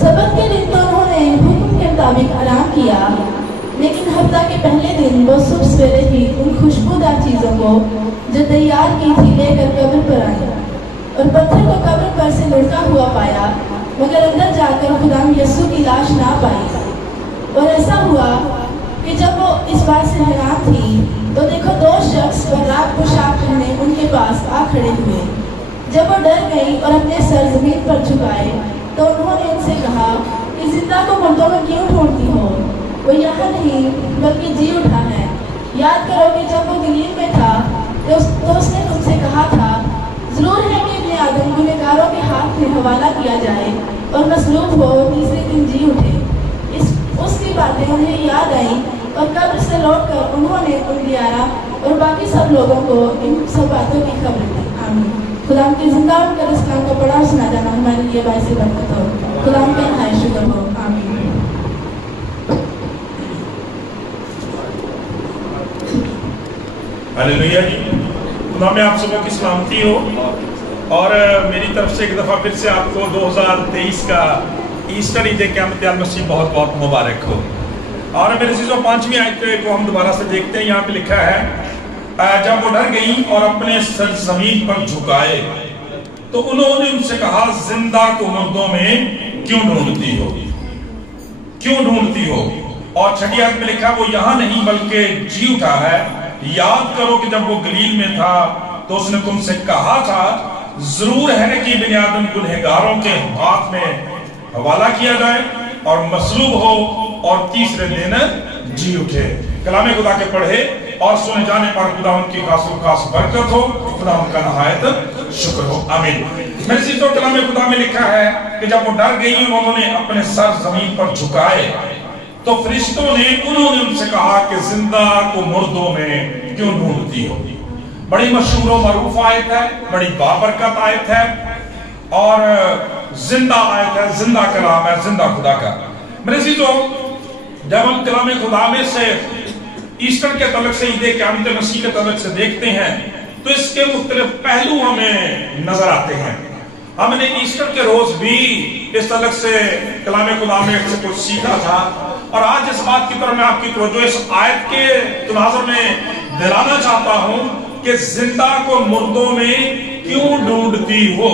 सबत के दिन तो उन्होंने हुक्म के मुताबिक आराम किया, लेकिन हफ्ता के पहले दिन वो सुबह सवेरे ही उन खुशबूदार चीज़ों को जो तैयार की थी लेकर कब्र पर आई और पत्थर को कब्र पर से लुढ़का हुआ पाया, मगर अंदर जाकर खुदा यीशु की लाश ना पाई। और ऐसा हुआ कि जब वो इस बात से हैरान थी तो देखो दो शख्स बर्राक पोशाक पहने उनके पास आ खड़े हुए। जब वो डर गई और अपने सर जमीन पर झुकाए तो उन्होंने उनसे कहा कि जिंदा को मुर्दों में क्यों ढूंढती हो? वो यहाँ नहीं बल्कि जी उठा है। याद करो कि जब वो गलील में था तो उसने तुमसे कहा था, जरूर है कि इब्ने आदम गुनहगारों के हाथ में हवाला किया जाए और मसलूब हो तीसरे दिन जी उठे। उसकी बातें उन्हें याद आई और कब्र से लौटकर उन्होंने उंगियारा और बाकी सब लोगों को इन सब बातों की खबर दी। आमीन। खुदा की जिंदा उनकर इस काम को पढ़ा सुना जाना हमारे लिए बायस बरकत हो। खुदा का नहाय शुक्र हो। आमीन। हालेलुया जी। खुदा में आप सबों की सलामती हो और मेरी तरफ से एक दफ़ा फिर से आपको 2023 का ईस्टर ईद क़यामत मसीह बहुत बहुत मुबारक हो। और मेरे चीज़ों 5वीं आयत को हम दोबारा से देखते हैं। यहाँ पे लिखा है, जब वो डर गई और अपने सर जमीन पर झुकाए तो उन्होंने उनसे कहा, जिंदा को मुर्दों में क्यों ढूंढती हो, क्यों ढूंढती हो? और 6ठी आयत में लिखा, वो यहाँ नहीं बल्कि जी उठा है। याद करो कि जब वो गलील में था तो उसने तुमसे कहा था, जरूर है कि इब्ने आदम गुनहगारों के हाथ में हवाला किया जाए और मसलूब हो और तीसरे दिन जी उठे। कलाम खुदा के पढ़े और सुने जाने पर खुदा उनकी खास बरकत हो। खुदा उनका नहायत शुक्र हो। आमीन। मेरे चीज़ों कलाम खुदा में लिखा है कि जब वो डर गई उन्होंने अपने सर जमीन पर झुकाए तो फरिश्तों ने उन्होंने उनसे कहा कि जिंदा को मुर्दों में क्यों ढूंढती हो। बड़ी मशहूर और मरूफ आयत है, बड़ी बाबरकत आयत है और जिंदा आयत है, जिंदा कलाम है, जिंदा खुदा का। मेरे चीज़ों जब हम कलाम खुदा में से ईस्टर के तलक से ईद क़यामत मसीह के तलक से देखते हैं तो इसके मुख्तलिफ पहलू हमें नजर आते हैं। हमने ईस्टर के रोज भी इस तलक से कलाम खुदा में से कुछ सीखा था और आज इस बात की तरफ मैं आपकी तवज्जो इस आयत के तनाजुर में दिलाना चाहता हूं कि जिंदा को मुर्दों में क्यों ढूंढती हो।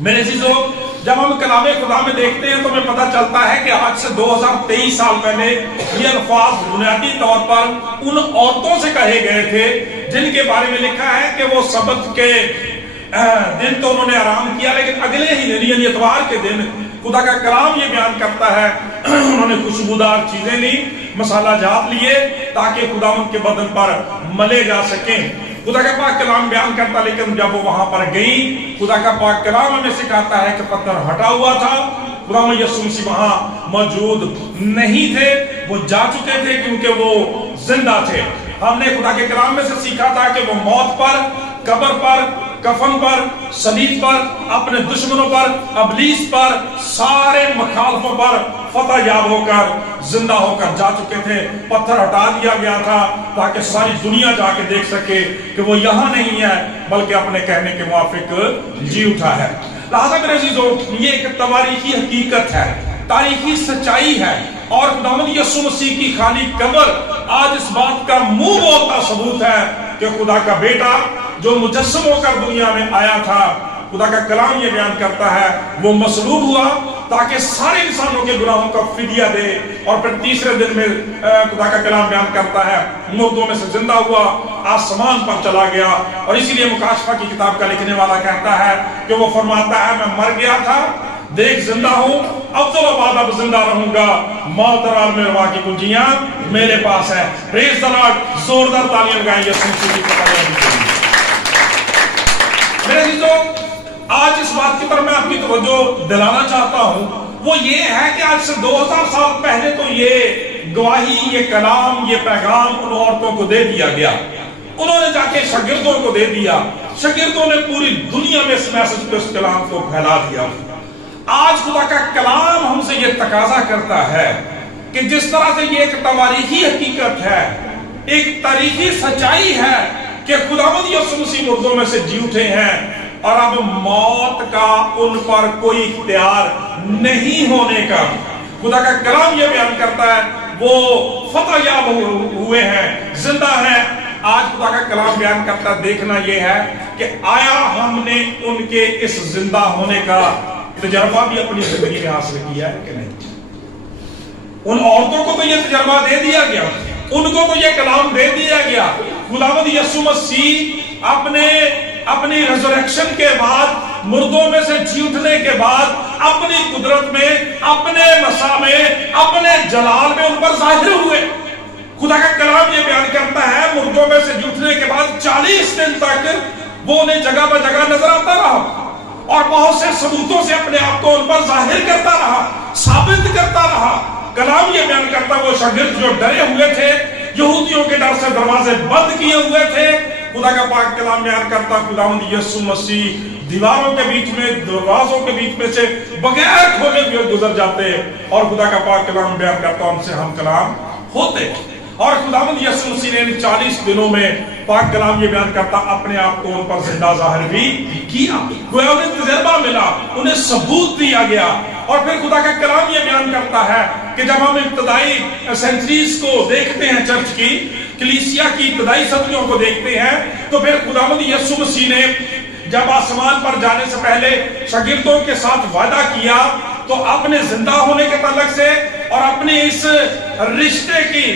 मेरे चीजों जब हम कलाम खुदा में देखते हैं तो हमें पता चलता है कि आज से 2023 साल पहले ये अल्फाज बुनियादी तौर पर उन औरतों से कहे गए थे जिनके बारे में लिखा है कि वो सबत के दिन तो उन्होंने आराम किया, लेकिन अगले ही दिन यानी इतवार के दिन खुदा का कलाम ये बयान करता है उन्होंने खुशबूदार चीजें ली, मसाला जात लिए ताकि खुदा उनके बदन पर मले जा सके। खुदा का पाक कलाम बयान करता, लेकिन जब वो वहां पर गई खुदा का पाक कलाम हमें सिखाता है कि पत्थर हटा हुआ था। खुदा यीशु मसीह वहां मौजूद नहीं थे, वो जा चुके थे क्योंकि वो जिंदा थे। हमने खुदा के कलाम में से सीखा था कि वो मौत पर, कब्र पर, कफन पर, सलीब पर, अपने दुश्मनों पर, अबलीस पर, सारे मुखालफों पर फतह याब होकर जिंदा होकर जा चुके थे। पत्थर हटा दिया गया था ताकि सारी दुनिया जाके देख सके कि वो यहाँ नहीं है बल्कि अपने कहने के मुआफिक जी उठा है। लिहाजा मेरे अज़ीज़ों ये एक तवारीखी हकीकत है, तारीखी सच्चाई है और खुदावंद यीशु मसीह की खाली कब्र आज इस बात का मुंह बोलता सबूत है कि खुदा का बेटा जो मुजस्सम होकर दुनिया में आया था, खुदा का कलाम ये बयान करता है वो मसलूब हुआ ताकि सारे इंसानों के गुनाहों का फिदिया दे और फिर तीसरे दिन में खुदा का कलाम बयान करता है मुर्दों में से जिंदा हुआ, आसमान पर चला गया। और इसीलिए मुकाशफा की किताब का लिखने वाला कहता है कि वो फरमाता है मैं मर गया था, देख जिंदा हूं, अब तो अब जिंदा रहूंगा, मौत और आलम रवा की कुंजियां मेरे पास है। प्रेज़ द लॉर्ड, जोरदार तालियां लगाएं यीशु मसीह की तरफ। मेरे दोस्तों आज इस बात की तरफ मैं आपकी तवज्जो दिलाना चाहता हूं, वो ये है कि आज से 2000 साल पहले तो ये गवाही, ये कलाम, ये पैगाम उन औरतों को दे दिया गया। उन्होंने जाके शागिर्दों को दे दिया, शागिर्दों ने पूरी दुनिया में इस मैसेज को, इस कलाम को फैला दिया। आज खुदा का कलाम हमसे ये तकाजा करता है कि जिस तरह से ये एक तवारीखी हकीकत है, एक तारीखी सच्चाई है कि खुदावंद यीशु मसीह मुर्दों में से जी उठे हैं, और अब मौत का उन पर कोई इख्तियार नहीं होने का। खुदा का कलाम ये बयान करता है वो फतह याब हुए हैं, जिंदा हैं। आज खुदा का कलाम बयान करता देखना ये है कि आया हमने उनके इस जिंदा होने का तजर्बा भी अपनी जिंदगी में हासिल किया है कि नहीं। उन औरतों को तो ये तजर्बा दे दिया गया, उनको तो ये कलाम दे दिया गया। खुदावंद यीशु मसीह अपनी रिजरेक्शन के बाद, मुर्दों में से जी उठने के बाद, अपनी कुदरत में, अपने मसा में, अपने जलाल में उन पर जाहिर हुए। खुदा का कलाम ये बयान करता है मुर्दों में से जी उठने के बाद 40 दिन तक वो उन्हें जगह पर जगह नजर आता रहा और बहुत से सबूतों से अपने आप को उन पर जाहिर करता रहा, साबित करता रहा। कलाम ये बयान करता वो शागिर्द जो डरे हुए थे, यहूदियों के डर से दरवाजे बंद किए हुए थे, खुदा का पाक कलाम बयान करता खुदावंद यीशु मसीह दीवारों के बीच में, दरवाजों के बीच में से बगैर खोले हुए गुजर जाते और खुदा का पाक कलाम बयान करता उनसे हम कलाम होते। और खुदावंद यीशु मसीह ने इन 40 दिनों में पाक कलाम ये बयान करता अपने आप को उन पर जिंदा जाहिर भी किया। उन्हें तजर्बा मिला, उन्हें सबूत दिया गया। और फिर खुदा का कलाम ये बयान करता है कि जब हम इब्तदाई सेंचुरीज को देखते हैं, चर्च की, कलीसिया की इब्तदाई सदियों को देखते हैं, तो फिर खुदावंद यीशु मसीह ने जब आसमान पर जाने से पहले शागिर्दों के साथ वादा किया तो अपने जिंदा होने के ताल्लुक से और अपने इस रिश्ते की,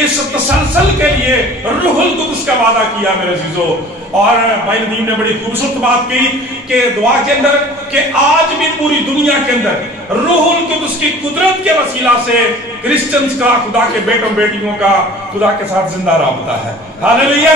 इस तसलसल के लिए रूहुल कुद्स का वादा किया मेरे अजीजों। और भाई नदीम ने बड़ी खूबसूरत बात की कि दुआ के अंदर कि आज भी पूरी दुनिया के अंदर रूहुल कुद्स की कुदरत के वसीला से क्रिश्चियंस का, खुदा के बेटों बेटियों का खुदा के साथ जिंदा राबता है। Hallelujah.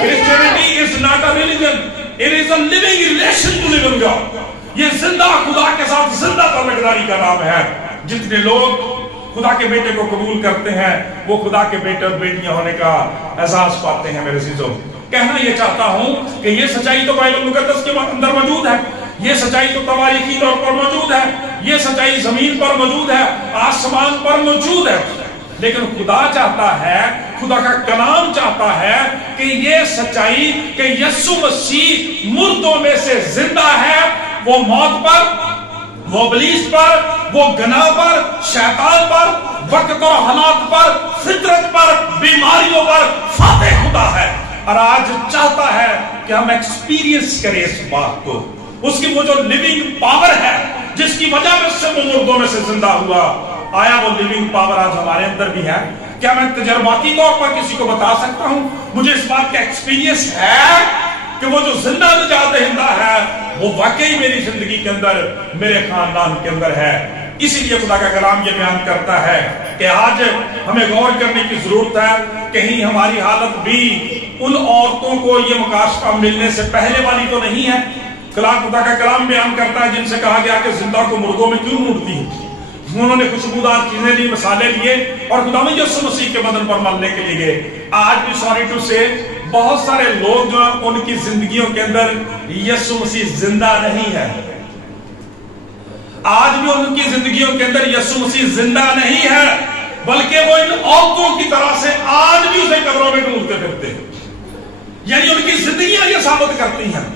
Christianity is not a religion, it is a living relation to live in God. ये जिंदा खुदा के साथ जिंदा ताल्लुकदारी का नाम है। जितने लोग खुदा के बेटे को कबूल करते हैं वो खुदा के बेटे और बेटियां होने का एहसास पाते हैं मेरे अजीजों। कहना ये चाहता हूं कि ये सच्चाई तो बाइबल मुकद्दस के अंदर मौजूद है, ये सच्चाई तो तवारीखी तौर पर मौजूद है, ये सच्चाई जमीन पर मौजूद है, आसमान पर मौजूद है। लेकिन खुदा चाहता है, खुदा का कलाम चाहता है कि ये सच्चाई कि यीशु मसीह मुर्दों में से जिंदा है, वो मौत पर, वो इब्लीस पर, वो गुनाह पर, शैतान पर, वक्त और हालात पर, फितरत पर, बीमारियों पर फातेह खुदा है। और आज चाहता है कि हम एक्सपीरियंस करें इस बात को, उसकी वो जो लिविंग पावर है जिसकी वजह से वो मुर्दों में से जिंदा हुआ। आया वो लिविंग पावर आज हमारे अंदर भी है? क्या मैं तजर्बाती तौर पर किसी को बता सकता हूं? मुझे इस बात का एक्सपीरियंस है कि वो जो जिंदा निजात दहिंदा है वो वाकई मेरी जिंदगी के अंदर, मेरे खानदान के अंदर है। इसीलिए खुदा का कलाम ये बयान करता है कि आज हमें गौर करने की जरूरत है। कहीं हमारी हालत भी उन औरतों को ये मुकाशफा मिलने से पहले वाली तो नहीं है। खुदा का कलाम बयान करता है जिनसे कहा गया कि जिंदा को मुर्दों में क्यों ढूंढती है। उन्होंने खुशबूदार चीजें ली, मसाले लिए और खुदावंद यीशु मसीह के बदन पर मलने के लिए गए। आज भी सॉरी टू से बहुत सारे लोग जो उनकी जिंदगियों के अंदर यीशु मसीह जिंदा नहीं है। आज भी उनकी जिंदगियों के अंदर यीशु मसीह जिंदा नहीं है, बल्कि वो इन औरतों की तरह से आज भी उसे कब्रों में ढूंढते फिरते हैं। यानी उनकी जिंदगियां ये साबित करती हैं,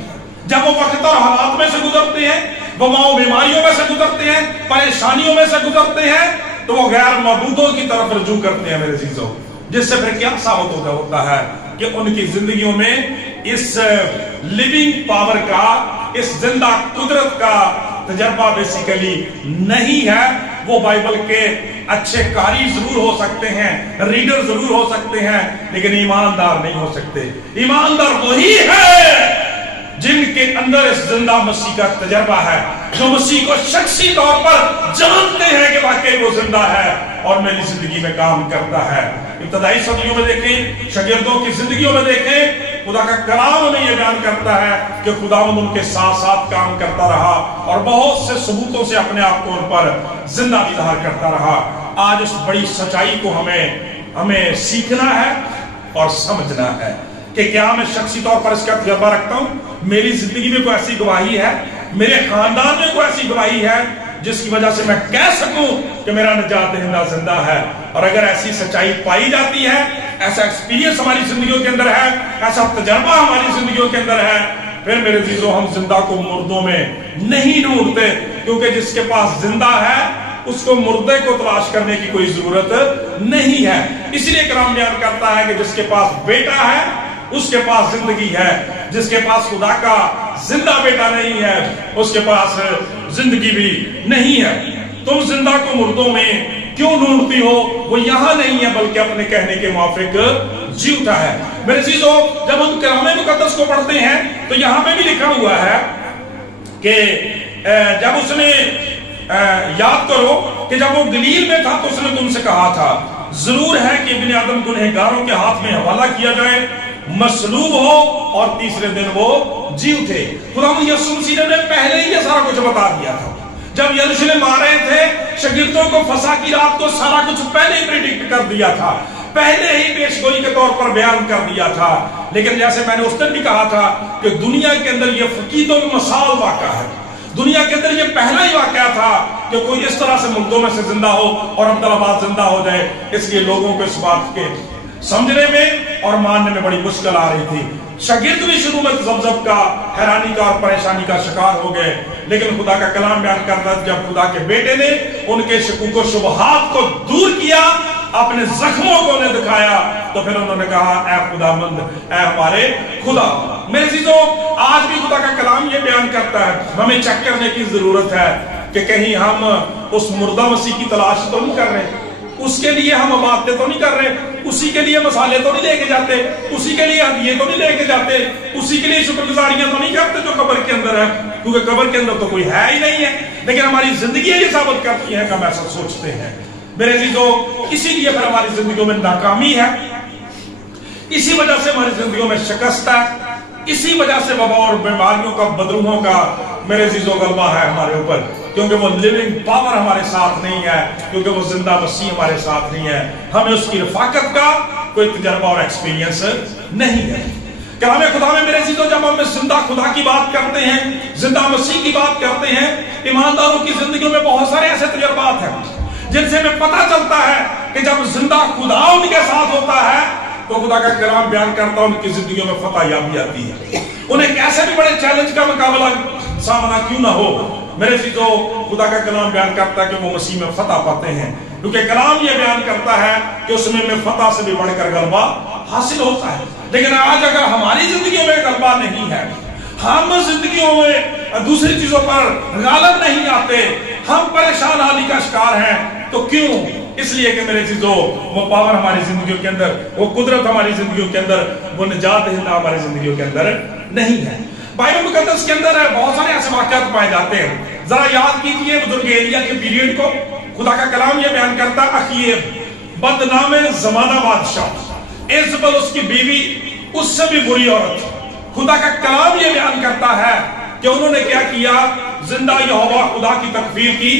जब वो वक्त और हालात में से गुजरते हैं, वो बीमारियों में से गुजरते हैं, परेशानियों में से गुजरते हैं, तो वो गैर मबूदों की तरफ रुजू करते हैं मेरे अजीजों। जिससे फिर क्या साबित होता है कि उनकी जिंदगियों में इस लिविंग पावर का, इस जिंदा कुदरत का तजर्बा बेसिकली नहीं है। वो बाइबल के अच्छे कारी जरूर हो सकते हैं, रीडर जरूर हो सकते हैं, लेकिन ईमानदार नहीं हो सकते। ईमानदार वही है जिनके अंदर इस जिंदा मसीह का तजर्बा है, जो मसीह को शख्सी तौर पर जानते हैं कि वाकई वो जिंदा है और मेरी जिंदगी में काम करता है। इब्तदाई सदियों में देखें, शागिर्दों की जिंदगियों में देखें, खुदा का कलाम में यह बयान करता है कि खुदावंद उनके साथ साथ काम करता रहा और बहुत से सबूतों से अपने आप को उन पर जिंदा भी ज़ाहिर करता रहा। आज इस बड़ी सच्चाई को हमें सीखना है और समझना है कि क्या मैं शख्सी तौर पर इसका तजर्बा रखता हूं। मेरी जिंदगी में कोई ऐसी गवाही है, मेरे खानदान में कोई ऐसी गवाही है जिसकी वजह से मैं कह सकूं कि मेरा निजात दहिंदा जिंदा है। और अगर ऐसी सच्चाई पाई जाती है, ऐसा एक्सपीरियंस हमारी जिंदगियों के अंदर है, ऐसा तजर्बा हमारी जिंदगियों के अंदर है, پھر میرے عزیزو ہم زندہ کو مردوں میں نہیں ڈھونڈتے، کیونکہ جس کے پاس زندہ ہے اس کو مردے کو تلاش کرنے کی کوئی ضرورت نہیں ہے۔ اس لیے کلام بیان کرتا ہے کہ جس کے پاس بیٹا ہے اس کے پاس زندگی ہے، جس کے پاس خدا کا زندہ بیٹا نہیں ہے اس کے پاس زندگی بھی نہیں ہے۔ تم زندہ کو مردوں میں کیوں ڈھونڈتی ہو؟ وہ یہاں نہیں ہے بلکہ اپنے کہنے کے موافق جی اٹھا ہے۔ میرے عزیزو جب ہم کلام مقدس کو پڑھتے ہیں تو یہاں پہ بھی لکھا ہوا ہے کہ جب اس نے یاد کرو کہ جب وہ گلیل میں تھا تو اس نے تم سے کہا تھا ضرور ہے کہ ابن آدم گنہگاروں کے ہاتھ میں حوالہ کیا جائے، مصلوب ہو اور تیسرے دن وہ جی اٹھے۔ خداوند یسوع مسیح نے پہلے ہی یہ سارا کچھ بتا دیا تھا۔ جب یروشلم آ رہے تھے شاگردوں کو فسح کی رات کو سارا کچھ پہلے ہی پریڈکٹ کر دیا تھا، پہلے ہی پیشگوئی کے طور پر بیان کر دیا تھا۔ لیکن جیسے میں نے اس دن بھی کہا تھا کہ دنیا کے اندر یہ فقید المثال واقعہ ہے، دنیا کے اندر یہ پہلا ہی واقعہ تھا کہ کوئی اس طرح سے مردوں میں سے زندہ ہو اور عبدالآباد زندہ ہو جائے۔ اس لیے لوگوں کو اس بات کے سمجھنے میں اور ماننے میں بڑی مشکل آ رہی تھی۔ شاگرد بھی شروع میں ذبذب کا، حیرانی کا اور پریشانی کا شکار ہو گئے، لیکن خدا کا کلام بیان کرتا ہے جب خدا کے بیٹے نے ان کے شکوک و شبہات کو دور کیا، اپنے زخموں کو انہیں دکھایا، تو پھر انہوں نے کہا اے خداوند، اے ہمارے خدا۔ میرے عزیزو آج بھی خدا کا کلام یہ بیان کرتا ہے، ہمیں چیک کرنے کی ضرورت ہے کہ کہیں ہم اس مردہ مسیح کی تلاش تو نہیں کر رہے، اس کے لیے ہم عبادتیں تو نہیں کر رہے، اسی کے لیے مسالے تو نہیں لے کے جاتے، اسی کے لیے ہدیے تو نہیں لے کے جاتے، اسی کے لیے شکر گزاریاں تو نہیں کرتے جو قبر کے اندر ہے، کیونکہ قبر کے اندر تو کوئی ہے ہی نہیں ہے، لیکن ہماری زندگیاں یہ ثابت کرتی ہیں کہ ہم ایسا سوچتے ہیں۔ میرے عزیزو اسی لیے پھر ہماری زندگیوں میں ناکامی ہے، اسی وجہ سے ہماری زندگیوں میں شکست ہے، اسی وجہ سے وبا اور بیماریوں کا، بدروحوں کا میرے عزیزو غلبہ ہے ہمارے اوپر، کیونکہ وہ لیونگ پاور ہمارے ساتھ نہیں ہے، کیونکہ وہ زندہ مسیح ہمارے ساتھ نہیں ہے، ہمیں اس کی رفاقت کا کوئی تجربہ اور ایکسپیرینس نہیں ہے۔ کلام خدا میں میرے عزیزو جب ہم زندہ خدا کی بات کرتے ہیں، زندہ مسیح کی بات کرتے ہیں، ایمانداروں کی زندگیوں میں بہت سارے ایسے تجربات ہیں جن سے ہمیں پتہ چلتا ہے کہ جب زندہ خدا ان کے ساتھ ہوتا ہے تو خدا کا کلام بیان کرتا ہے ان کی زندگیوں میں فتح یابی آتی ہے، انہیں کیسے بھی بڑے چیلنج کا مقابلہ سامنا کیوں نہ ہو، میرے عزیزو خدا کا کلام بیان کرتا ہے کہ وہ مسیح میں فتح پاتے ہیں، کیونکہ کلام یہ بیان کرتا ہے کہ اس میں فتح سے بھی بڑھ کر غلبہ حاصل ہوتا ہے۔ لیکن آج اگر ہماری زندگیوں میں غلبہ نہیں ہے، ہم زندگیوں میں دوسری چیزوں پر غالب نہیں آتے، ہم پریشان حالی کا شکار ہیں، تو کیوں؟ اس لیے کہ میرے عزیزو وہ پاور ہماری زندگیوں کے اندر، وہ قدرت ہماری زندگیوں کے اندر، وہ نجات دہندہ ہماری زندگیوں کے اندر نہیں ہے۔ بائبل مقدس کے اندر بہت سارے ایسے واقعات پائے جاتے ہیں، ذرا یاد کیجئے بزرگ ایلیا کے پیریڈ کو۔ خدا کا کلام یہ بیان کرتا ہے اخیب بدنام زمانہ بادشاہ ایزبل اس کی بیوی اس سے بھی بری عورت، خدا کا کلام یہ بیان کرتا ہے کہ انہوں نے کیا کیا، زندہ یہوہ خدا کی تکفیر کی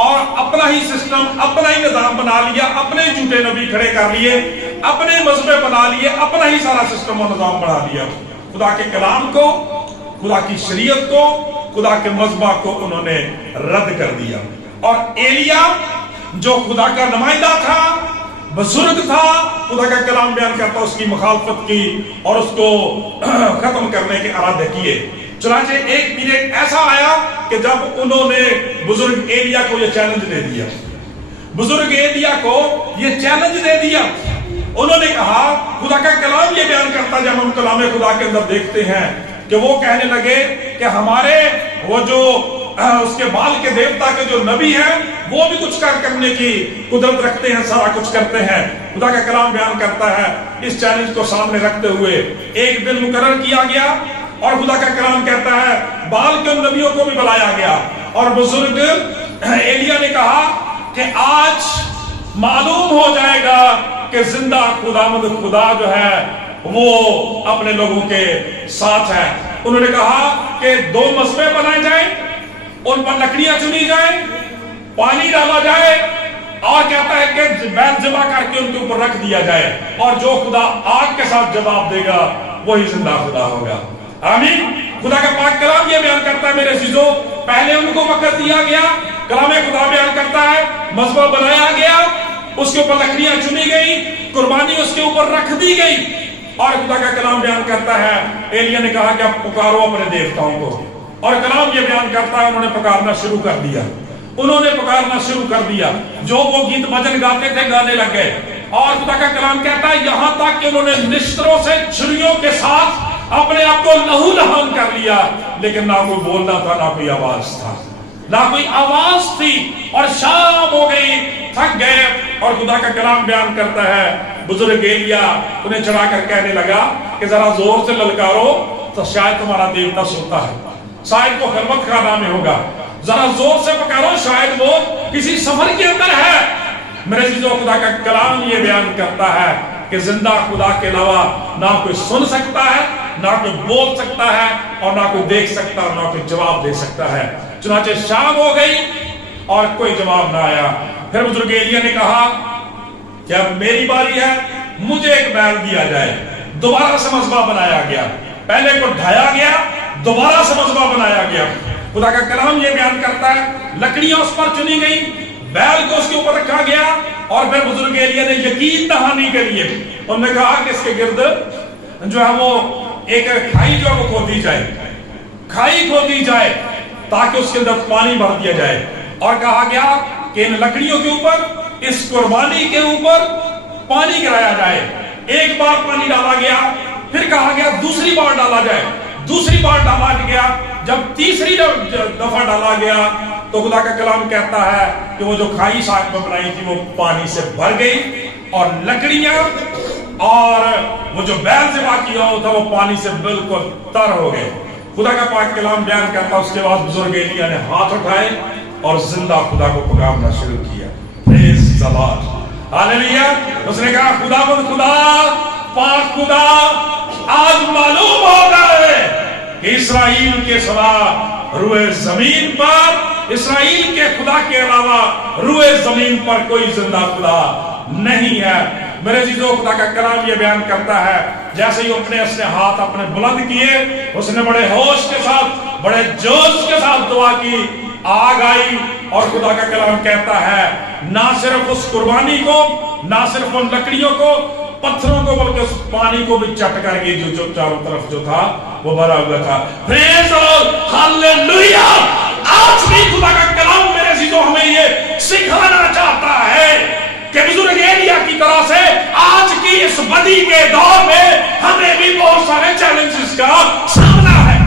اور اپنا ہی سسٹم، اپنا ہی نظام بنا لیا، اپنے جھوٹے نبی کھڑے کر لیے، اپنے مذہب بنا لیے، اپنا ہی سارا سسٹم و نظام بنا لیا۔ خدا کے کلام کو، خدا کی شریعت کو، خدا کے مذہبہ کو انہوں نے رد کر دیا، اور ایلیا جو خدا کا نمائندہ تھا، بزرگ تھا، خدا کا کلام بیان کرتا اس کی مخالفت کی اور اس کو ختم کرنے کے ارادے کیے۔ چنانچہ ایک پیریڈ ایسا آیا کہ جب انہوں نے بزرگ ایلیا کو یہ چیلنج دے دیا، بزرگ ایلیا کو یہ چیلنج دے دیا، انہوں نے کہا، خدا کا کلام یہ بیان کرتا جب ہم کلام خدا کے اندر دیکھتے ہیں کہ وہ کہنے لگے کہ ہمارے وہ جو اس کے بال کے دیوتا کے جو نبی ہیں وہ بھی کچھ کرنے کی قدرت رکھتے ہیں، سارا کچھ کرتے ہیں۔ خدا کا کلام بیان کرتا ہے اس چیلنج کو سامنے رکھتے ہوئے ایک دن مقرر کیا گیا، اور خدا کا کلام کہتا ہے بال کے نبیوں کو بھی بلایا گیا، اور بزرگ ایلیا نے کہا کہ آج معلوم ہو جائے گا کہ زندہ خداوند خدا جو ہے وہ اپنے لوگوں کے ساتھ ہے۔ انہوں نے کہا کہ 2 مذبے بنائے جائیں، ان پر لکڑیاں چنی جائیں، پانی ڈالا جائے، اور کہتا ہے کہ بیل ذبح کر کے ان کے اوپر رکھ دیا جائے، اور جو خدا آگ کے ساتھ جواب دے گا وہی زندہ خدا ہوگا۔ آمین۔ خدا کا پاک کلام یہ بیان کرتا ہے میرے عزیزو، پہلے ان کو وقت دیا گیا، کلام خدا بیان کرتا ہے مذبح بنایا گیا، اس کے اوپر لکڑیاں چنی گئی، قربانی اس کے اوپر رکھ دی گئی، اور خدا کا کلام بیان کرتا ہے ایلیا نے کہا کہ اب پکارو اپنے دیوتاؤں کو، اور کلام یہ بیان کرتا ہے انہوں نے پکارنا شروع کر دیا، انہوں نے پکارنا شروع کر دیا، جو وہ گیت بھجن گاتے تھے گانے لگ گئے، اور خدا کا کلام کہتا ہے یہاں تک کہ انہوں نے نشتروں سے چھریوں کے ساتھ اپنے آپ کو لہو لہان کر لیا، لیکن نہ کوئی بولنا تھا، نہ کوئی آواز تھا، نہ کوئی آواز تھی، اور شام ہو گئی، تھک گئے، اور خدا کا کلام بیان کرتا ہے بزرگ ایلیا انہیں چڑھا کر کہنے لگا کہ ذرا زور سے للکارو تو شاید تمہارا دیوتا سوتا ہے، شاید وہ خلوت خانہ میں ہوگا، ذرا زور سے پکارو شاید وہ کسی سفر کے اندر ہے۔ میرے عزیزو، خدا کا کلام یہ بیان کرتا ہے کہ زندہ خدا کے علاوہ نہ کوئی سن سکتا ہے، نہ کوئی بول سکتا ہے، اور نہ کوئی دیکھ سکتا، اور نہ کوئی جواب دے سکتا ہے۔ چنانچہ شام ہو گئی اور کوئی جواب نہ آیا۔ پھر بزرگ ایلیا نے کہا کہ اب میری باری ہے، مجھے ایک بیل دیا جائے۔ دوبارہ سے مذبح بنایا گیا، پہلے کو ڈھایا گیا، دوبارہ سے مذبح بنایا گیا۔ خدا کا کلام یہ بیان کرتا ہے لکڑیاں اس پر چنی گئی، بیل کو اس کے اوپر رکھا گیا، اور پھر بزرگ ایلیا نے یقین دہانی کے لیے انہوں نے کہا کہ اس کے گرد جو ہے وہ ایک کھائی جو وہ کھودی جائے، کھائی کھودی جائے تاکہ اس کے اندر پانی بھر دیا جائے، اور کہا گیا کہ ان لکڑیوں کے اوپر، اس قربانی کے اوپر پانی گرایا جائے۔ ایک بار پانی ڈالا گیا، پھر کہا گیا دوسری بار ڈالا جائے، دوسری بار ڈالا گیا، جب تیسری دفعہ ڈالا گیا تو خدا کا کلام کہتا ہے کہ وہ جو کھائی ساگ میں بنائی تھی وہ پانی سے بھر گئی، اور لکڑیاں اور وہ جو بیل سے باقی ہوا تھا وہ پانی سے بالکل تر ہو گئے۔ خدا کا پاک کلام بیان کرتا، اس کے بعد بزرگ ایلیا نے ہاتھ اٹھائے اور زندہ خدا کو پکارنا شروع کیا۔ پریز دی لارڈ، ہاللیلویا۔ اس نے کہا خداوند خدا، پاک خدا، آج معلوم ہو رہا ہے کہ اسرائیل کے سوا روئے زمین پر، اسرائیل کے خدا کے علاوہ روئے زمین پر کوئی زندہ خدا نہیں ہے۔ میرے عزیزو، خدا کا کلام یہ بیان کرتا ہے جیسے ہی اس نے ہاتھ اپنے بلند کیے، اس نے بڑے ہوش کے ساتھ، بڑے جوش کے ساتھ دعا کی، آگ آئی، اور خدا کا کلام کہتا ہے نہ صرف اس قربانی کو، نہ صرف ان لکڑیوں کو، پتھروں کو، بلکہ اس پانی کو بھی چٹ کر گئی جو چاروں طرف جو تھا وہ بھرا ہوا تھا۔ پریز دی لارڈ، ہاللیلویا۔ آج بھی خدا کا کلام میرے عزیزو ہمیں یہ سکھانا چاہتا ہے کہ بزرگ ایلیا کی طرح سے آج کی اس بدی کے دور میں ہمیں بھی بہت سارے چیلنجز کا سامنا ہے،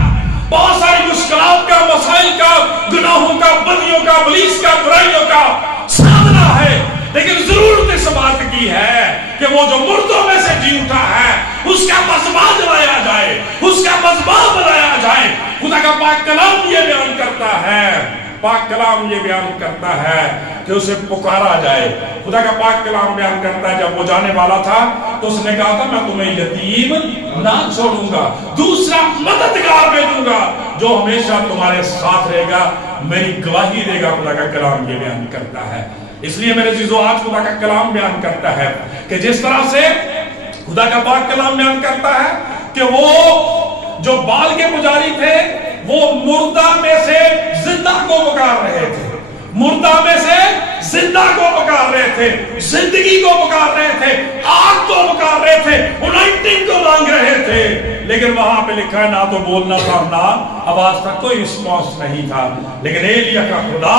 بہت ساری مشکلات کا، مسائل کا، گناہوں کا، بدیوں کا، ابلیس کا، برائیوں کا سامنا ہے، لیکن ضرورت اس بات کی ہے کہ وہ جو مردوں میں سے جی اٹھا ہے اس کا مذبح جلایا جائے، اس کا مذبح بنایا جائے۔ خدا کا پاک کلام یہ بیان کرتا ہے، پاک کلام یہ بیان کرتا ہے کہ اسے پکارا جائے۔ خدا کا پاک کلام بیان کرتا ہے جب وہ جانے والا تھا تو اس نے کہا تھا میں تمہیں یتیم نہ چھوڑوں گا، دوسرا مددگار بھیجوں گا جو ہمیشہ تمہارے ساتھ رہے گا، میری گواہی دے گا۔ خدا کا کلام یہ بیان کرتا ہے۔ اس لیے میرے عزیزو، آج خدا کا کلام بیان کرتا ہے کہ جس طرح سے خدا کا پاک کلام بیان کرتا ہے کہ وہ جو بال کے پجاری تھے وہ مردہ میں سے زندہ کو پکار رہے تھے، مردہ میں سے زندہ کو پکار رہے تھے، زندگی کو پکار رہے تھے، آگ کو پکار رہے تھے، انائٹنگ کو مانگ رہے تھے، لیکن وہاں پہ لکھا ہے نہ تو بولنا تھا، نہ آواز تھا، کوئی رسپانس نہیں تھا۔ لیکن ایلیا کا خدا،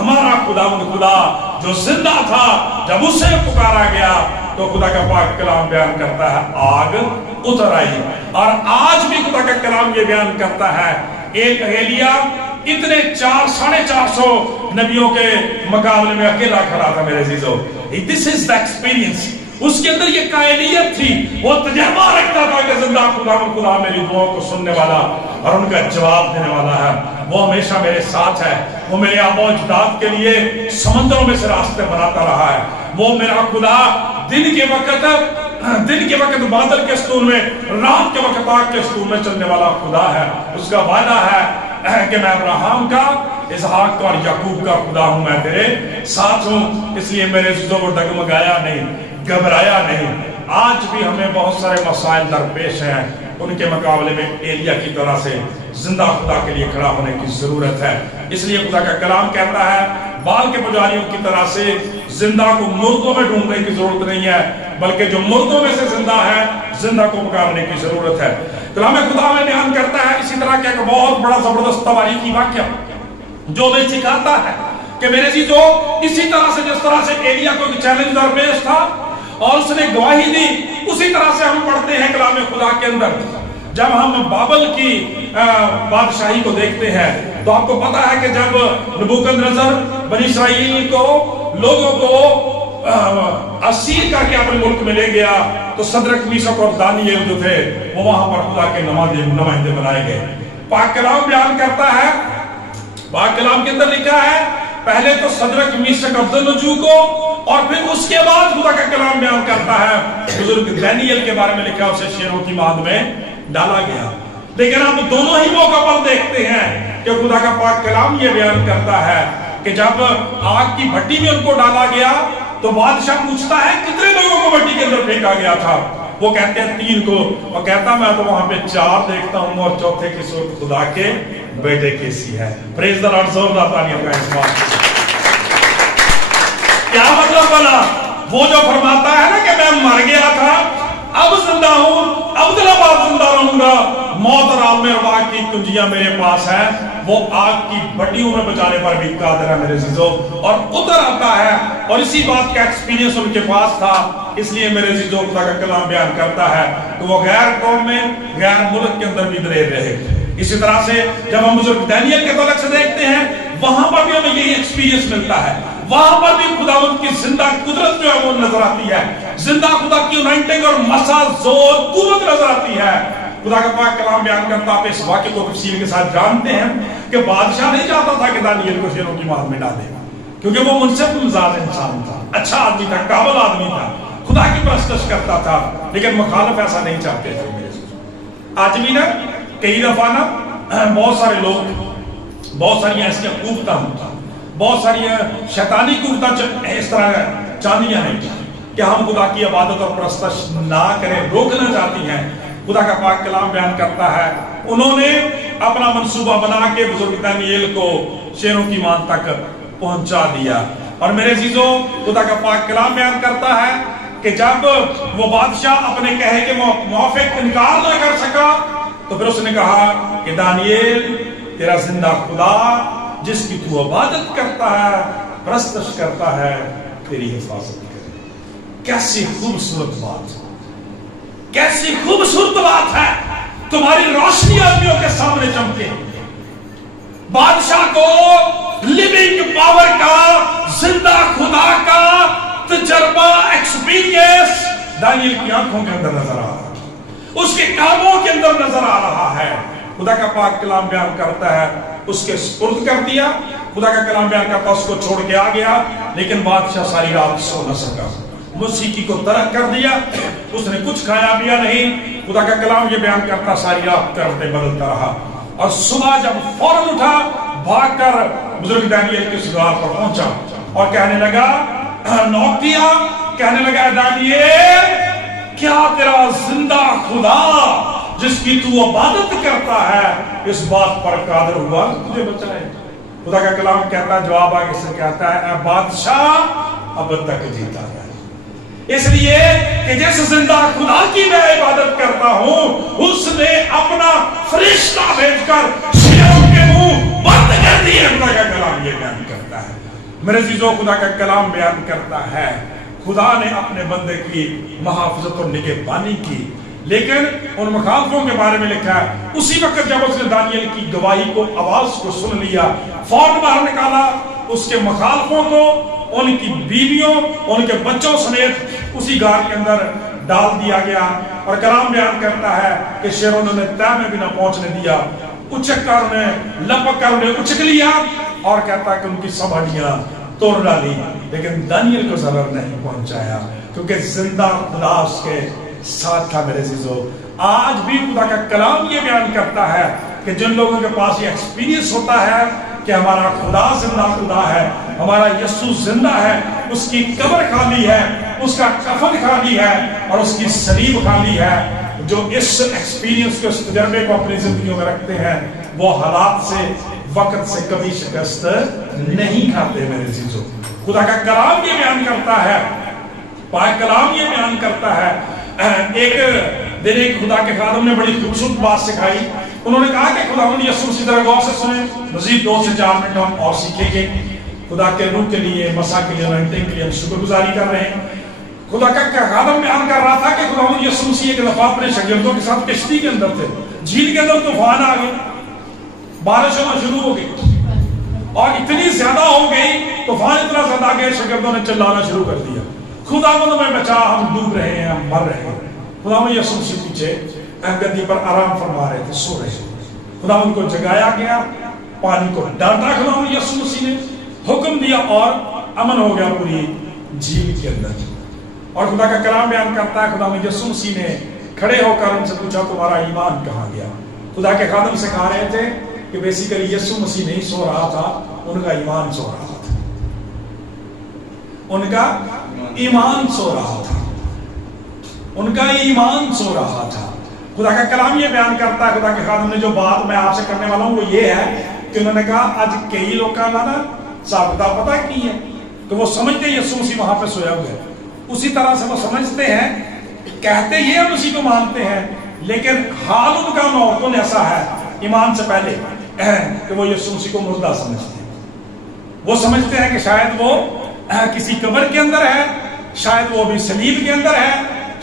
ہمارا خدا جو زندہ تھا، جب اسے پکارا گیا تو خدا کا پاک کلام بیان کرتا ہے آگ اتر آئی۔ اور آج بھی خدا کا کلام یہ بیان کرتا ہے ایک ایلیا اتنے 450 نبیوں کے مقابلے میں اکیلا کھڑا تھا۔ میرے عزیزو، this is the experience۔ اس کے اندر یہ قائلیت تھی، وہ تجربہ رکھتا تھا کہ زندہ خدا میری دعاؤں کو سننے والا اور ان کا جواب دینے والا ہے، وہ ہمیشہ میرے ساتھ ہے، وہ میرے آباء و اجداد کے لیے سمندروں میں سے راستے بناتا رہا ہے، وہ میرا خدا دن کے وقت بادل کے ستون میں، رات کے وقت آگ کے ستون میں چلنے والا خدا ہے۔ اس کا وعدہ ہے کہ میں ابراہیم کا، اسحاق کا اور یعقوب کا خدا ہوں، میں تیرے ساتھ ہوں۔ اس لیے میرے عزیزوں کو ڈگمگایا نہیں، گھبرایا نہیں۔ آج بھی ہمیں بہت سارے مسائل درپیش ہیں، ان کے مقابلے میں ایلیا کی طرح سے زندہ خدا کے لیے کھڑا ہونے کی ضرورت ہے۔ اس لیے خدا کا کلام کہتا ہے बाल के पुजारियों की तरह से जिंदा को मुर्दों में ढूंढने की जरूरत नहीं है, बल्कि जो मुर्दों में से जिंदा है, जिंदा को पुकारने की जरूरत है। कलाम खुदा में बयान करता है इसी तरह का एक बहुत बड़ा जबरदस्त तवारीखी वाक्य जो हमें सिखाता है कि मेरे चीजों, इसी तरह से जिस तरह से एलिया को चैलेंज दरपेश था और उसने गवाही दी, उसी तरह से हम पढ़ते हैं कलाम खुदा के अंदर। जब हम बाबल की बादशाही को देखते हैं तो आपको पता है कि जब नबूकदनेस्सर बनी इस्राएल को लोगों को असीर करके अपने मुल्क में ले गया, तो सदरक, मीशक और दानियेल जो थे वो वहां पर खुदा के नुमाइंदे बनाए गए। पाक कलाम बयान करता है, पाक कलाम के अंदर लिखा है पहले तो सदरक, मीशक, अब्दुन्नजू को, और फिर उसके बाद खुदा का कलाम बयान करता है बुजुर्ग दानियेल के बारे में लिखा, उसे शेरों की माद में डाला गया। लेकिन हम दोनों ही मौका पर देखते हैं कि खुदा का पाक कलाम ये बयान करता है कि जब आग की भट्टी में उनको डाला गया तो बादशाह पूछता है कितने लोगों को भट्टी के अंदर फेंका गया था? वो कहते हैं 3 को, और कहता मैं तो वहां पे 4 देखता हूं और चौथे की सूरत खुदा के बेटे की सी है। प्रेज द लॉर्ड, जोरदार तालियों का इस्तेमाल। क्या मतलब बना? वो जो फरमाता है ना कि मैं मर गया था, अब जिंदा हूं, अब्दुल्लाबाद जिंदा रहूंगा, मौत और आलम अरवाह की कुंजियां मेरे पास है, वो आग की भट्टियों में बचाने पर भी कादिर है मेरे अज़ीज़ों, और उतर आता है। और इसी बात का एक्सपीरियंस उनके पास था, इसलिए मेरे अज़ीज़ों खुदा का कलाम बयान करता है कि वो गैर कौम में, गैर मुल्क के अंदर भी दलेर रहे। इसी तरह से जब हम बुजुर्ग दानियेल के तलक से देखते हैं, वहां पर भी हमें यही एक्सपीरियंस मिलता है। वहां पर भी खुदावंद की जिंदा कुदरत जो है वो नजर आती है, जिंदा खुदा की यूनाइटिंग और मसा जोर कुव्वत नजर आती है। खुदा का पाक कलाम बयान करता, आप इस वाक्य को तफसील के साथ जानते हैं कि बादशाह नहीं चाहता था कि दानियेल को शेरों की माद में डाले, क्योंकि वो मुनसिफ मिजाज इंसान था, अच्छा आदमी था, काबिल आदमी था, खुदा की परस्तिश करता था, लेकिन मुखालिफ ऐसा नहीं चाहते थे। आज भी ना कई दफा ना बहुत सारे लोग, बहुत सारी ऐसी कुव्वतां, बहुत सारी शैतानी कुव्वतां इस तरह चांदियां हैं कि हम खुदा की इबादत और परस्तिश ना करें, रोकना चाहती हैं। खुदा का पाक कलाम बयान करता है उन्होंने अपना मंसूबा बना के बुजुर्ग दानियेल को शेरों की मान तक पहुंचा दिया। और मेरे अज़ीज़ों, खुदा का पाक कलाम बयान करता है कि जब वो बादशाह अपने कहे के मुआफिक इनकार ना कर सका, तो फिर उसने कहा कि दानियेल, तेरा जिंदा खुदा जिसकी तू इबादत करता है, परस्तिश करता है, तेरी हिफाजत करे। कैसी खूबसूरत बात, कैसी खूबसूरत बात है, तुम्हारी रोशनी आदमियों के सामने चमके। बादशाह को लिविंग पावर का, जिंदा खुदा का तजर्बा, एक्सपीरियंस दानियेल की आंखों के अंदर नजर आ रहा है, उसके कामों के अंदर नजर आ रहा है। खुदा का पाक कलाम बयान करता है उसके सुपुर्द कर दिया, खुदा का कलाम बयान करता उसको छोड़ के आ गया, लेकिन बादशाह सारी रात सो न सका, मौसीकी को तरक कर दिया, उसने कुछ खाया पिया नहीं। खुदा का कलाम ये बयान करता सारी रात करते बदलता रहा, और सुबह जब फौरन उठा, भागकर बुजुर्ग दानियेल के सुधार पर पहुंचा और कहने लगा, नॉक किया, कहने लगा दानियेल, क्या तेरा जिंदा खुदा जिसकी तू इबादत करता है इस बात पर कादिर हुआ तुझे बचाए? खुदा का कलाम कहता, जवाब आगे से कहता है, बादशाह अब तक जीता है, इसलिए कि जिस जिंदा खुदा की मैं इबादत करता हूं, उसने अपना फरिश्ता भेजकर शेरों के मुंह बंद कर दिए। खुदा का कलाम ये बयान करता है। मेरे अज़ीज़ों, खुदा का कलाम बयान करता है खुदा ने अपने बंदे की मुहाफ़ज़त और निगहबानी की, लेकिन उन मुखालिफों के बारे में लिखा है उसी वक्त जब उसने दानियेल की गवाही को, आवाज को सुन लिया, फौरन बाहर निकाला, उसके मुखालिफों को, उनकी बीवियों, उनके बच्चों समेत उसी गार के अंदर डाल दिया गया। और कलाम बयान करता है कि शेरों ने तय में भी न पहुंचने दिया, उचक कर उन्हें, लपक कर उन्हें उचक लिया, और कहता है कि उनकी सब हड्डियां तोड़ डाली, लेकिन दानियेल को जरर नहीं पहुंचाया, क्योंकि जिंदा खुदा उसके साथ था। मेरे अज़ीज़ों, आज भी खुदा का कलाम ये बयान करता है कि जिन लोगों के पास ये एक्सपीरियंस होता है कि हमारा खुदा जिंदा खुदा है, हमारा यीशु जिंदा है, उसकी कब्र खाली है, उसका कफन खाली है और उसकी सलीब खाली है, जो इस एक्सपीरियंस को, इस तजर्बे को अपनी जिंदगी में रखते हैं, वो हालात से, वक्त से कभी शिकस्त नहीं खाते मेरे अजीजों। खुदा का कलाम ये बयान करता है, पाक कलाम ये बयान करता है। एक दिन एक खुदा के खादम ने बड़ी खूबसूरत बात सिखाई। उन्होंने कहा कि खुदावंद यीशु मसीह तरह गौर से सुने, मजीद 2 से 4 मिनट हम और सीखेंगे। खुदा के रूह के लिए, मसा के लिए, अनॉइंटिंग के लिए हम शुक्रगुजारी कर रहे हैं। खुदा का खादम बयान कर रहा था कि खुदावंद यीशु मसीह एक दफा अपने शागिर्दों के साथ किश्ती के अंदर थे, झील के अंदर तूफान आ गए, बारिश होना शुरू हो गई और इतनी ज्यादा हो गई, तूफान इतना ज्यादा गया, शागिर्दों ने चिल्लाना शुरू कर दिया, खुदावंद में बचा, हम डूब रहे हैं, हम मर रहे हैं। खुदावंद यीशु मसीह पीछे गद्दी पर आराम फरमा रहे थे, सो रहे थे। खुदावंद को जगाया गया, पानी को डांटा खुदावंद यीशु मसीह ने, हुक्म दिया और अमन हो गया पूरी झील के अंदर। और खुदा का कलाम बयान करता है, खुदावंद यीशु मसीह ने खड़े होकर उनसे पूछा, तुम्हारा ईमान कहाँ गया? खुदा के खादम सिखा रहे थे कि बेसिकली यीशु मसीह नहीं सो रहा था, उनका ईमान सो रहा था, उनका ईमान सो रहा था, उनका ईमान सो रहा था। खुदा का कलाम ये बयान करता है, खुदा के खादम ने जो बात मैं आपसे करने वाला हूं वो ये है कि उन्होंने कहा आज कई लोगों का ना साबता पता की है कि वो समझते हैं यीशु मसीह वहां पे सोया हुआ है, उसी तरह से वो समझते हैं, कहते ये हम उसी को मानते हैं, लेकिन हाल उनका मौकून ऐसा है ईमान से पहले कि वो यीशु मसीह को मुर्दा समझते हैं। वो समझते हैं कि शायद वो किसी कब्र के अंदर है, शायद वो भी सलीब के अंदर है,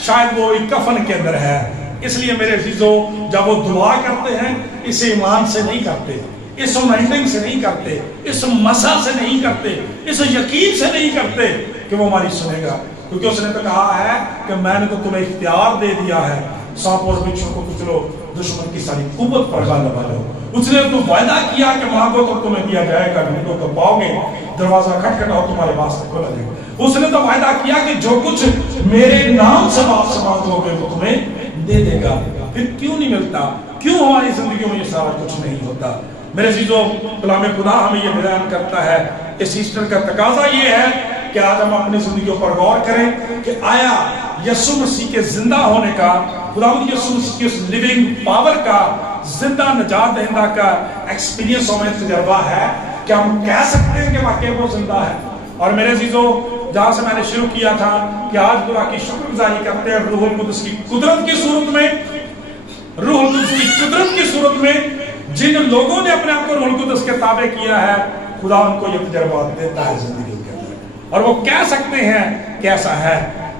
शायद वो एक कफन के अंदर है। इसलिए मेरे अजीजों, जब वो दुआ करते हैं इस ईमान से नहीं करते, इस अनॉइंटिंग से नहीं करते, इस मसा से नहीं करते, इस यकीन से नहीं करते कि वो हमारी सुनेगा, क्योंकि उसने तो कहा है कि मैंने तो तुम्हें इख्तियार दे दिया है, सांप और बिच्छू को कुचलो, दुश्मन की सारी कुव्वत पर गालिब आ जाओ। उसने तो वायदा किया कि मांगो तो तुम्हें दिया जाएगा, ढूंढो तो पाओगे, दरवाजा खटखटाओ तुम्हारे वास्ते खोला जाएगा। उसने तो वायदा किया कि जो कुछ मेरे नाम से आपसे मांगोगे वो तुम्हें दे देगा। फिर क्यों नहीं मिलता? क्यों हमारी जिंदगी में ये सारा कुछ नहीं होता? मेरे अजीजों, कलाम खुदा हमें ये बयान करता है, इस ईस्टर का तकाजा ये है कि आज हम अपनी जिंदगियों पर गौर करें कि आया यीशु मसीह के जिंदा होने का, खुदावंद यीशु मसीह की उस लिविंग पावर का, जिंदा निजात दहिंदा का एक्सपीरियंस हमें तजर्बा है, क्या हम कह सकते हैं कि वाकई वो जिंदा है? और मेरे अजीजों, जहां से मैंने शुरू किया था कि आज खुदा की शुक्रगुजारी करते हैं रूहुल कुद्दुस की कुदरत की सूरत में, रूहुल कुद्दुस की कुदरत की सूरत में जिन लोगों ने अपने आप को रूहुल कुद्दुस के ताबे किया है, खुदा उनको ये तजर्बा देता है जिंदगी के अंदर, और वो कह सकते हैं कैसा है।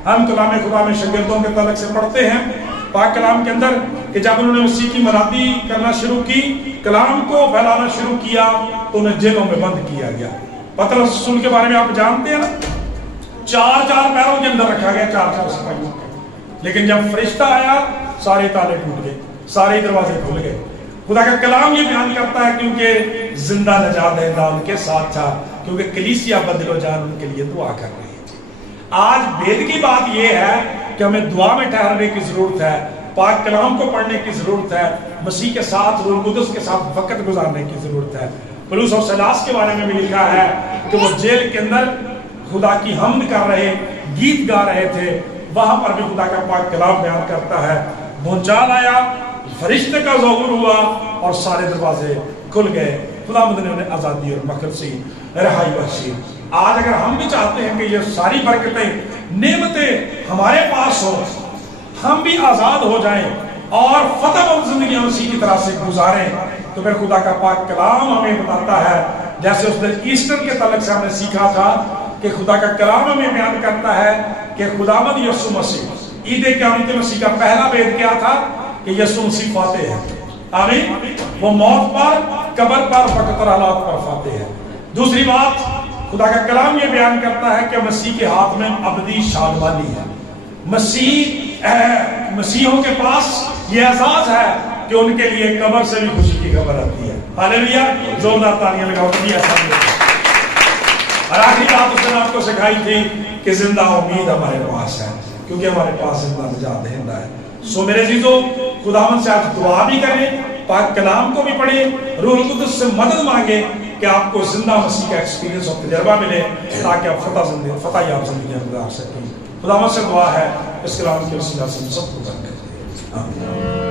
हम कलाम खुदा में शागिर्दों के तलक से पढ़ते हैं पाक कलाम के अंदर कि जब उन्होंने मसीह की मरादी करना शुरू की, कलाम को फैलाना शुरू किया, तो उन्हें जेलों में बंद किया गया। पतरस रसूल के बारे में आप जानते हैं ना, 4-4 पैरों के अंदर रखा गया, 4-4 सिपाहियों के। लेकिन जब फरिश्ता आया, सारे ताले टूट गए, सारे दरवाजे खुल गए। खुदा का कलाम ये बयान करता है क्योंकि जिंदा नजात दहिंदा उनके साथ था, क्योंकि कलीसिया बदलो जान उनके लिए दुआ कर रही थी। आज भेद की बात यह है कि हमें दुआ में ठहरने की जरूरत है, पाक कलाम को पढ़ने की जरूरत है, मसीह के साथ, रूह कुद्दुस के साथ वक्त गुजारने की जरूरत है। पौलुस और सीलास के बारे में भी लिखा है कि वो जेल के अंदर खुदा की हम्द कर रहे, गीत गा रहे थे, वहां पर भी खुदा का पाक कलाम बयान करता है, भूचाल आया, फरिश्ते का ज़हूर हुआ और सारे दरवाजे खुल गए, खुदावंद ने उन्हें आजादी और मखलसी रिहाई बख्शी। आज अगर हम भी चाहते हैं कि ये सारी बरकतें, नेमतें हमारे पास हो, हम भी आजाद हो जाएं और फतेहमंद जिंदगी मसीह की तरह से गुजारें, तो फिर खुदा का पाक कलाम हमें बताता है, जैसे उस दिन ईस्टर के तलक से हमने सीखा था कि खुदा का कलाम हमें बयान करता है कि खुदावंद यीशु मसीह, ईद क़यामत मसीह का पहला भेद क्या था कि यीशु मसीह फाते है, आमीन, वो मौत पर, कब्र पर, वक्त और हालात पर फाते है। दूसरी बात, खुदा का कलाम ये बयान करता है कि मसीह के हाथ में अबदी शादमानी है। मसीहों के पास ये एहसास है कि उनके लिए कब्र से भी खुशी की खबर आती है। हालेलुया, जोरदार तालियां लगाओ। और आखिरी बात उसने आपको सिखाई थी कि जिंदा उम्मीद हमारे पास है, क्योंकि हमारे पास जिंदा निजात दहिंदा है। सो मेरे अजीजों, खुदावंद से आज दुआ भी करें, पाक कलाम को भी पढ़ें, रूह कुद्दुस से मदद मांगे कि आपको जिंदा मसीह का एक्सपीरियंस और तजर्बा मिले, ताकि आप फतह याब जिंदगी गुजार सकें। खुदावंद से दुआ है इस कलाम के वसीला से सबको बरकत दे। आमीन।